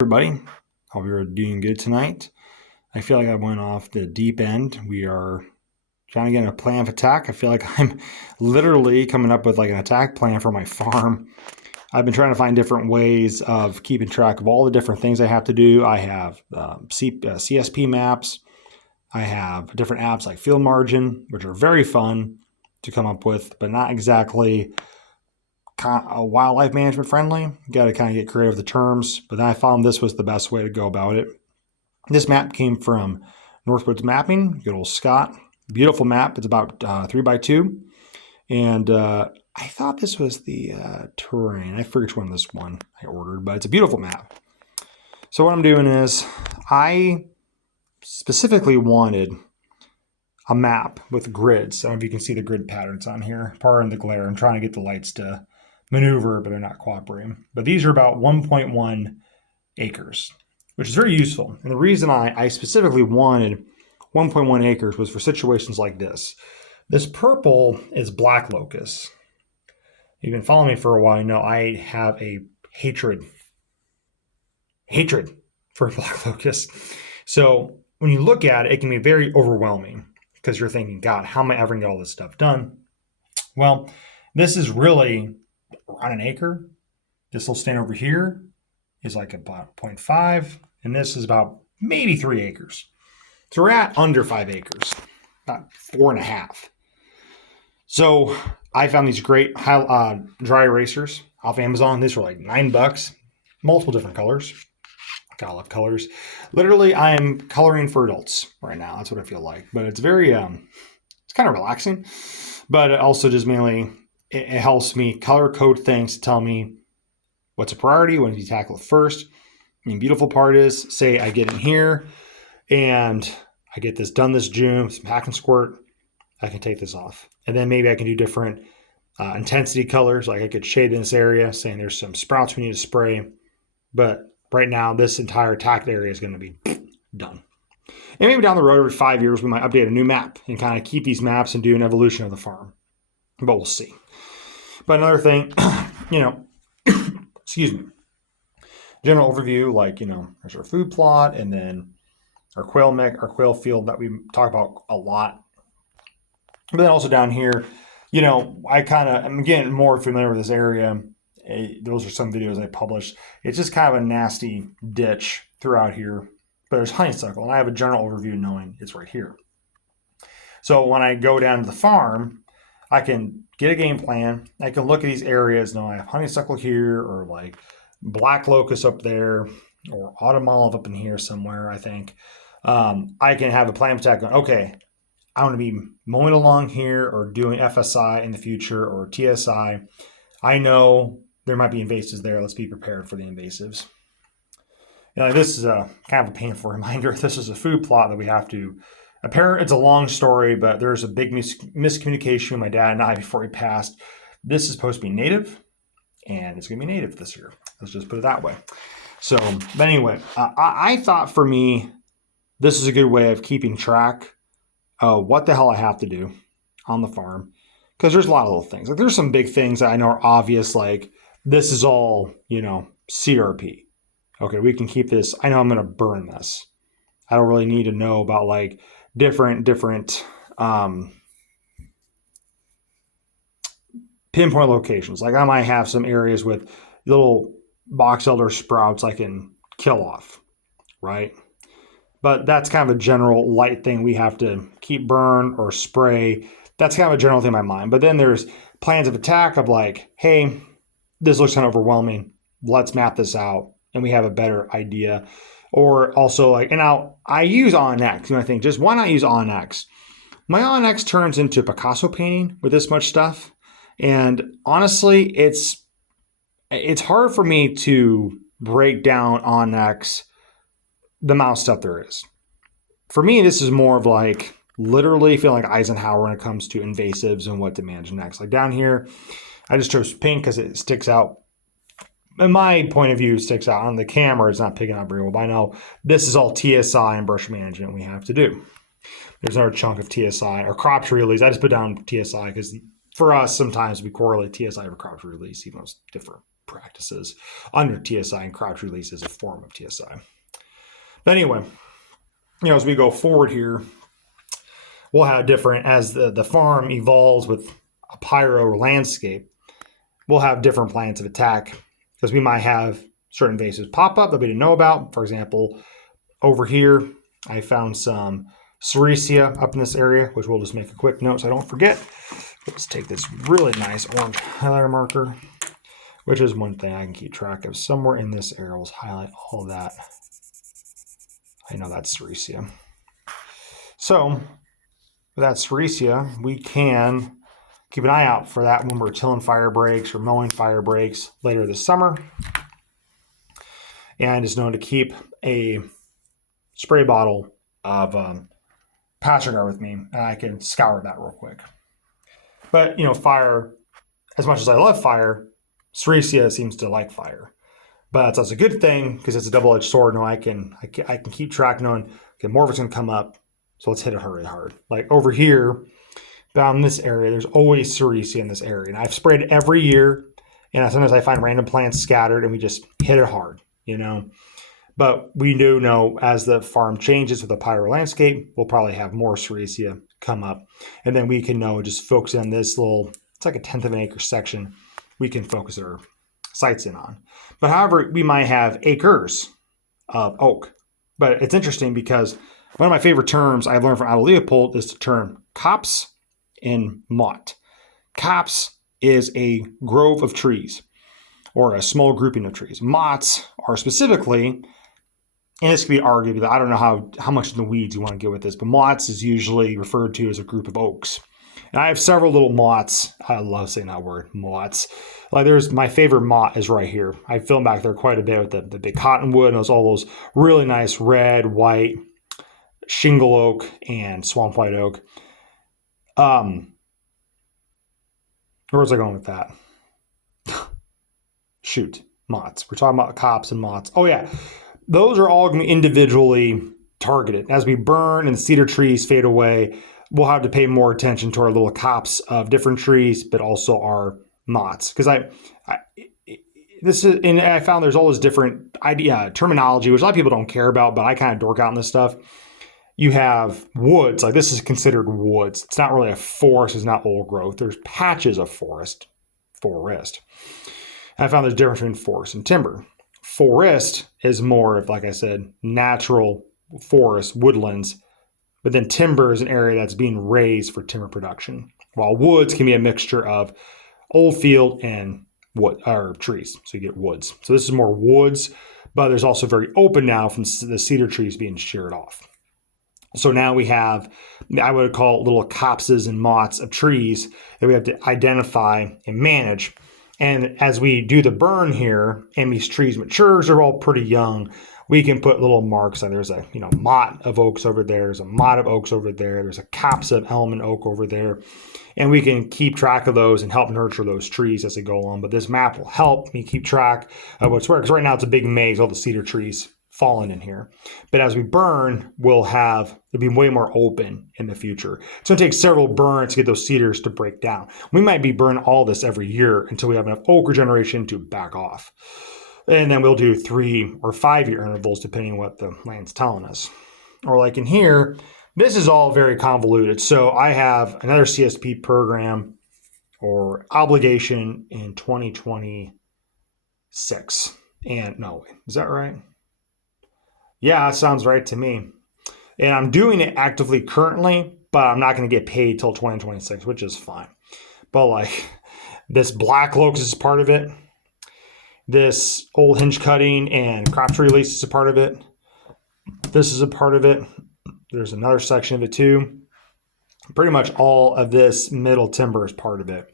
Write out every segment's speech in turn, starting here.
Everybody. Hope you're doing good tonight. I feel like I went off the deep end. We are trying to get a plan of attack. I feel like I'm literally coming up with like an attack plan for my farm. I've been trying to find different ways of keeping track of all the different things I have to do. I have CSP maps. I have different apps like Field Margin, which are very fun to come up with, but not exactly wildlife management friendly. You got to kind of get creative with the terms, but then I found this was the best way to go about it. This map came from Northwoods Mapping, good old Scott. Beautiful map. It's about 3x2. And I thought this was the terrain. I forget which one this one I ordered, but it's a beautiful map. So what I'm doing is I specifically wanted a map with grids. I don't know if you can see the grid patterns on here. Pardon the glare. I'm trying to get the lights to maneuver, but they're not cooperating. But these are about 1.1 acres, which is very useful. And the reason I specifically wanted 1.1 acres was for situations like this. This purple is black locust. You've been following me for a while. You know I have a hatred for black locust. So when you look at it, it can be very overwhelming because you're thinking, God, how am I ever going to get all this stuff done? Well, this is really around an acre. This little stand over here is like about 0.5, and this is about maybe 3 acres. So we're at under 5 acres, about 4.5. So I found these great dry erasers off Amazon. These were like $9, multiple different colors. God, I love colors. Literally, I am coloring for adults right now. That's what I feel like. But it's very, it's kind of relaxing. But it also just mainly, it helps me color code things to tell me what's a priority, when you tackle it first. And the beautiful part is, say I get in here and I get this done this June, some hack and squirt, I can take this off. And then maybe I can do different intensity colors. Like I could shade in this area, saying there's some sprouts we need to spray. But right now, this entire attacked area is going to be done. And maybe down the road, every 5 years, we might update a new map and kind of keep these maps and do an evolution of the farm. But we'll see. But another thing, excuse me, general overview, like, there's our food plot and then our quail field that we talk about a lot. But then also down here, I'm getting more familiar with this area. Those are some videos I published. It's just kind of a nasty ditch throughout here. But there's honeysuckle, and I have a general overview knowing it's right here. So when I go down to the farm, I can get a game plan. I can look at these areas. I have honeysuckle here, or like black locust up there, or autumn olive up in here somewhere, I think. I can have a plan of attack going, okay, I want to be mowing along here or doing FSI in the future or TSI. I know there might be invasives there. Let's be prepared for the invasives. This is a kind of a painful reminder. This is a food plot that we have to. It's a long story, but there's a big miscommunication with my dad and I before he passed. This is supposed to be native, and it's going to be native this year. Let's just put it that way. So, but anyway, I thought for me, this is a good way of keeping track of what the hell I have to do on the farm. Because there's a lot of little things. Like there's some big things that I know are obvious, like this is all, CRP. Okay, we can keep this. I know I'm going to burn this. I don't really need to know about like different pinpoint locations. Like I might have some areas with little box elder sprouts I can kill off, right? But that's kind of a general light thing we have to keep burn or spray. That's kind of a general thing in my mind. But then there's plans of attack of like, hey, this looks kind of overwhelming. Let's map this out. And we have a better idea. Or also like, and I use Onyx. I think just why not use Onyx? My Onyx turns into Picasso painting with this much stuff. And honestly, it's hard for me to break down Onyx, the amount of stuff there is. For me, this is more of like literally feeling like Eisenhower when it comes to invasives and what to manage next. Like down here, I just chose pink because it sticks out. In my point of view, it sticks out. On the camera, it's not picking up very well. But I know this is all TSI and brush management we have to do. There's another chunk of TSI or crop tree release. I just put down TSI because for us, sometimes we correlate TSI over crop tree release, even though it's different. practices under TSI, and crouch release is a form of TSI. But anyway, as we go forward here, we'll have different, as the farm evolves with a pyro landscape, we'll have different plans of attack, because we might have certain invasives pop up that we didn't know about. For example, over here, I found some serecia up in this area, which we'll just make a quick note so I don't forget. Let's take this really nice orange highlighter marker, which is one thing I can keep track of. Somewhere in this area, we'll highlight all of that. I know that's serecia. So with that serecia, we can keep an eye out for that when we're tilling fire breaks or mowing fire breaks later this summer. And it's known to keep a spray bottle of pasture guard with me, and I can scour that real quick. But, fire, as much as I love fire, serecia seems to like fire. But that's a good thing, because it's a double-edged sword. I can keep track knowing, okay, more of it's going to come up, so let's hit it really hard. Like over here, down this area, there's always serecia in this area. And I've sprayed it every year, and sometimes I find random plants scattered, and we just hit it hard, But we do know as the farm changes with the pyro landscape, we'll probably have more serecia come up. And then we can know, just focus on this little, it's like a 1/10 of an acre section, we can focus our sights in on. But however, we might have acres of oak. But it's interesting because one of my favorite terms I learned from Otto Leopold is the term copse and motte. Copse is a grove of trees, or a small grouping of trees. Mottes are specifically, and this can be argued, I don't know how much in the weeds you want to get with this, but mottes is usually referred to as a group of oaks. And I have several little mottes. I love saying that word, mottes. Like there's my favorite motte is right here. I filmed back there quite a bit with the big cottonwood, and all those really nice red, white, shingle oak, and swamp white oak. Where was I going with that? Shoot, mottes. We're talking about copse and mottes. Oh yeah, those are all going to be individually targeted. As we burn and the cedar trees fade away, we'll have to pay more attention to our little copse of different trees, but also our mottes. Because I found there's all this different terminology, which a lot of people don't care about, but I kind of dork out on this stuff. You have woods, like this is considered woods. It's not really a forest, it's not old growth. There's patches of forest. I found there's a difference between forest and timber. Forest is more of, like I said, natural forest, woodlands, but then timber is an area that's being raised for timber production, while woods can be a mixture of old field and wood or trees. So you get woods. So this is more woods, but there's also very open now from the cedar trees being sheared off. So now we have, I would call it little copses and mottes of trees that we have to identify and manage. And as we do the burn here and these trees mature, they're all pretty young, we can put little marks on. There's a motte of oaks over there. There's a motte of oaks over there. There's a copse of elm and oak over there. And we can keep track of those and help nurture those trees as they go along. But this map will help me keep track of what's where. Because right now it's a big maze, all the cedar trees fallen in here. But as we burn, it'll be way more open in the future. It's going to take several burns to get those cedars to break down. We might be burning all this every year until we have enough oak regeneration to back off. And then we'll do 3 or 5 year intervals depending on what the land's telling us. Or like in here, this is all very convoluted. So I have another CSP program or obligation in 2026. And no, is that right? Yeah, that sounds right to me. And I'm doing it actively currently, but I'm not going to get paid till 2026, which is fine. But like this black locust is part of it. This old hinge cutting and crop tree release is a part of it. This is a part of it. There's another section of it too. Pretty much all of this middle timber is part of it.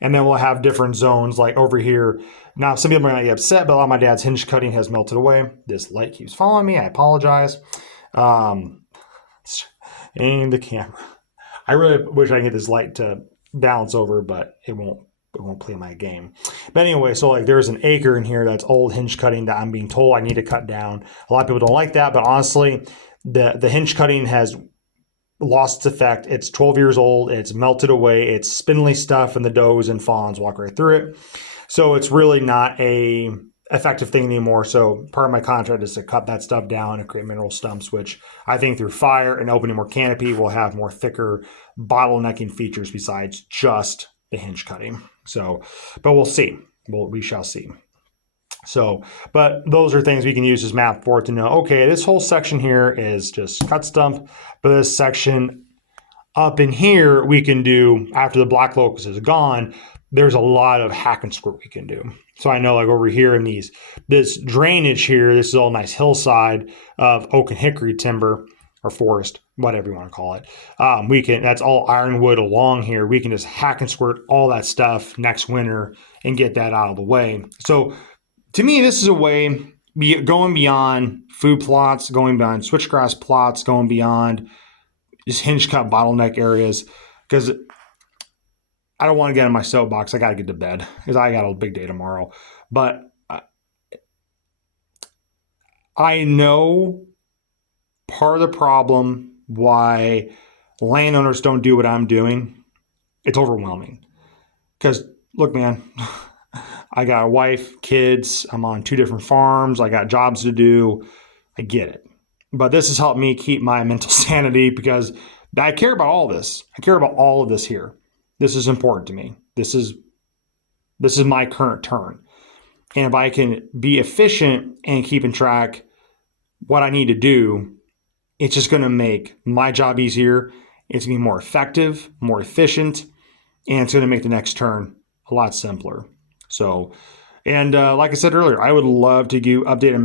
And then we'll have different zones like over here. Now, some people might get upset, but a lot of my dad's hinge cutting has melted away. This light keeps following me. I apologize. And the camera. I really wish I could get this light to balance over, but it won't play my game. But anyway, so like there's an acre in here that's old hinge cutting that I'm being told I need to cut down. A lot of people don't like that, but honestly, the hinge cutting has lost its effect. It's 12 years old. It's melted away. It's spindly stuff, and the does and fawns walk right through it. So it's really not a effective thing anymore. So part of my contract is to cut that stuff down and create mineral stumps, which I think through fire and opening more canopy will have more thicker bottlenecking features besides just the hinge cutting. So, but we'll see. We shall see. So, but those are things we can use as math for it to know, okay, this whole section here is just cut stump, but this section up in here we can do, after the black locust is gone, there's a lot of hack and squirt we can do. So I know like over here in this drainage here, this is all nice hillside of oak and hickory timber or forest, whatever you want to call it. That's all ironwood along here. We can just hack and squirt all that stuff next winter and get that out of the way. So to me, this is a way going beyond food plots, going beyond switchgrass plots, going beyond just hinge cut bottleneck areas, because I don't want to get on my soapbox. I got to get to bed because I got a big day tomorrow. But I know part of the problem why landowners don't do what I'm doing, it's overwhelming. Because look, man, I got a wife, kids, I'm on 2 different farms, I got jobs to do. I get it. But this has helped me keep my mental sanity because I care about all this. I care about all of this here. This is important to me. This is my current turn. And if I can be efficient and keeping track what I need to do, it's just going to make my job easier. It's going to be more effective, more efficient, and it's going to make the next turn a lot simpler. So, and like I said earlier, I would love to do updated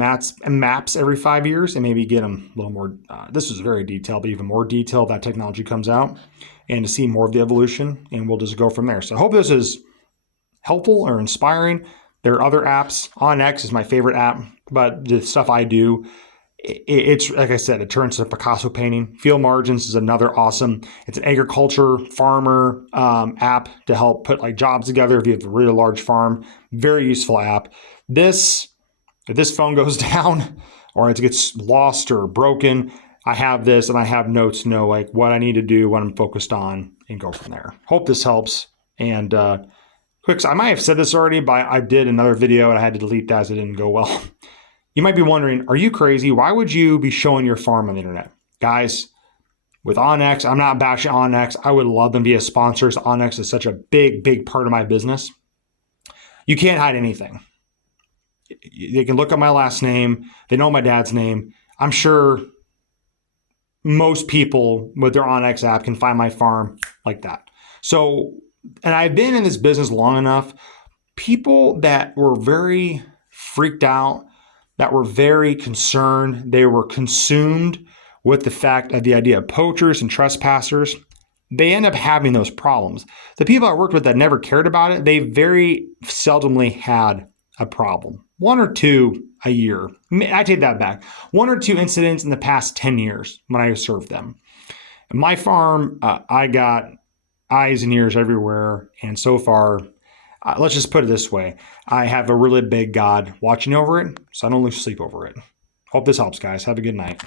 maps every 5 years and maybe get them a little more. This is very detailed, but even more detailed that technology comes out, and to see more of the evolution, and we'll just go from there. So I hope this is helpful or inspiring. There are other apps. OnX is my favorite app, but the stuff I do, it's like I said, it turns to Picasso painting. Field Margins is another awesome. It's an agriculture farmer app to help put like jobs together if you have a really large farm. Very useful app. If this phone goes down or it gets lost or broken, I have this and I have notes to know like what I need to do, what I'm focused on, and go from there. Hope this helps. And quick, I might have said this already, but I did another video and I had to delete that as it didn't go well. You might be wondering, are you crazy? Why would you be showing your farm on the internet? Guys, with OnX, I'm not bashing OnX. I would love them to be a sponsor. OnX is such a big, big part of my business. You can't hide anything. They can look up my last name. They know my dad's name. I'm sure most people with their OnX app can find my farm like that. So, and I've been in this business long enough. People that were very freaked out, that were very concerned, they were consumed with the fact of the idea of poachers and trespassers, they end up having those problems. The people I worked with that never cared about it, they very seldomly had a problem. 1 or 2 a year. I take that back. 1 or 2 incidents in the past 10 years when I served them. My farm, I got eyes and ears everywhere, and so far, let's just put it this way. I have a really big God watching over it, so I don't lose sleep over it. Hope this helps, guys. Have a good night.